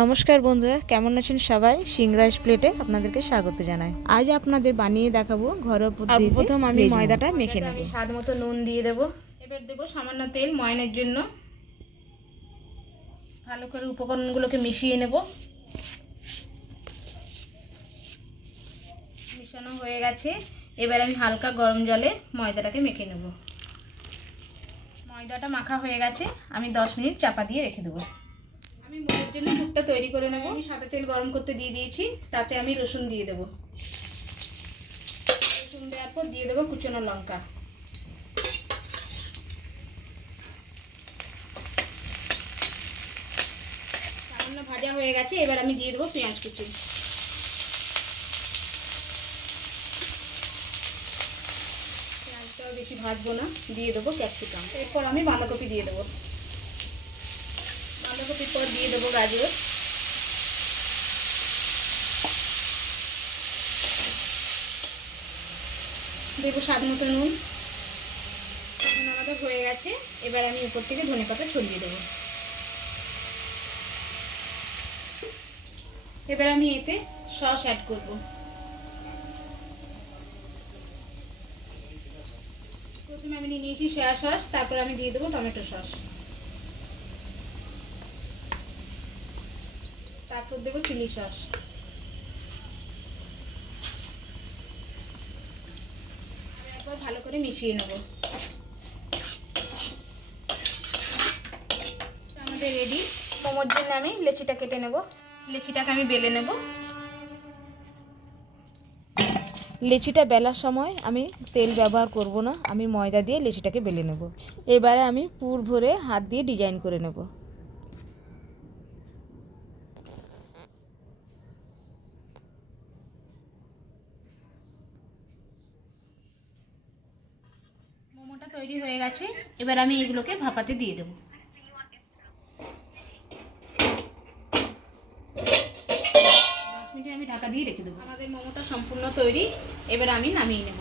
নমস্কার বন্ধুরা, কেমন আছেন সবাই? সিংরাইস প্লেটে আপনাদেরকে স্বাগত জানাই। আজ আপনাদের বানিয়ে দেখাবো ঘরোয়া পদ্ধতিতে। প্রথম আমি ময়দাটা মেখে নেব। স্বাদ মতো নুন দিয়ে দেব। এবার দেব সামান্য তেল ময়ানের জন্য। ভালো করে উপকরণগুলোকে মিশিয়ে নেব। মিশানো হয়ে গেছে। এবার আমি হালকা গরম জলে ময়দাটাকে মেখে নেব। ময়দাটা মাখা হয়ে গেছে, আমি 10 মিনিট চাপা দিয়ে রেখে দেবো। আমি মোমোর জন্য পুরটা তৈরি করে নেব। আমি সাদা তেল গরম করতে দিয়ে দিয়েছি, তাতে আমি রসুন দিয়ে দেবো। রসুন দেওয়ার পর দিয়ে দেবো কুচনো লঙ্কা। সামান্য ভাজা হয়ে গেছে, এবার আমি দিয়ে দেবো পেঁয়াজ কুচি। পেঁয়াজটাও বেশি ভাজবো না, দিয়ে দেবো ক্যাপসিকাম। এরপর আমি বাঁধাকপি দিয়ে দেবো। বাঁধাকপির পর দিয়ে দেবো গাজর। দেবো স্বাদ মতো নুন। আমাদের হয়ে গেছে, এবার আমি উপর থেকে ধনেপাতা ছড়িয়ে দেবো। এবার আমি এতে সস অ্যাড করব। প্রথমে আমি নিয়েছি সয়া সস, তারপর আমি দিয়ে দেবো টমেটো সস, তারপর দেবো চিলি সস। একবার ভালো করে মিশিয়ে নেব। আমাদের রেডি। মোমোর জন্য আমি লেচিটা কেটে নেব। লেচিটাকে আমি বেলে নেব। লেচিটা বেলার সময় আমি তেল ব্যবহার করব না, আমি ময়দা দিয়ে লেচিটাকে বেলে নেব। এবারে আমি পুর ভরে হাত দিয়ে ডিজাইন করে নেব। মোমোটা তৈরি হয়ে গেছে, এবার আমি এগুলোকে ভাপাতে দিয়ে দেবো। 10 মিনিট আমি ঢাকা দিয়ে রেখে দেবো। আমাদের মোমোটা সম্পূর্ণ তৈরি, এবার আমি নামিয়ে নেব।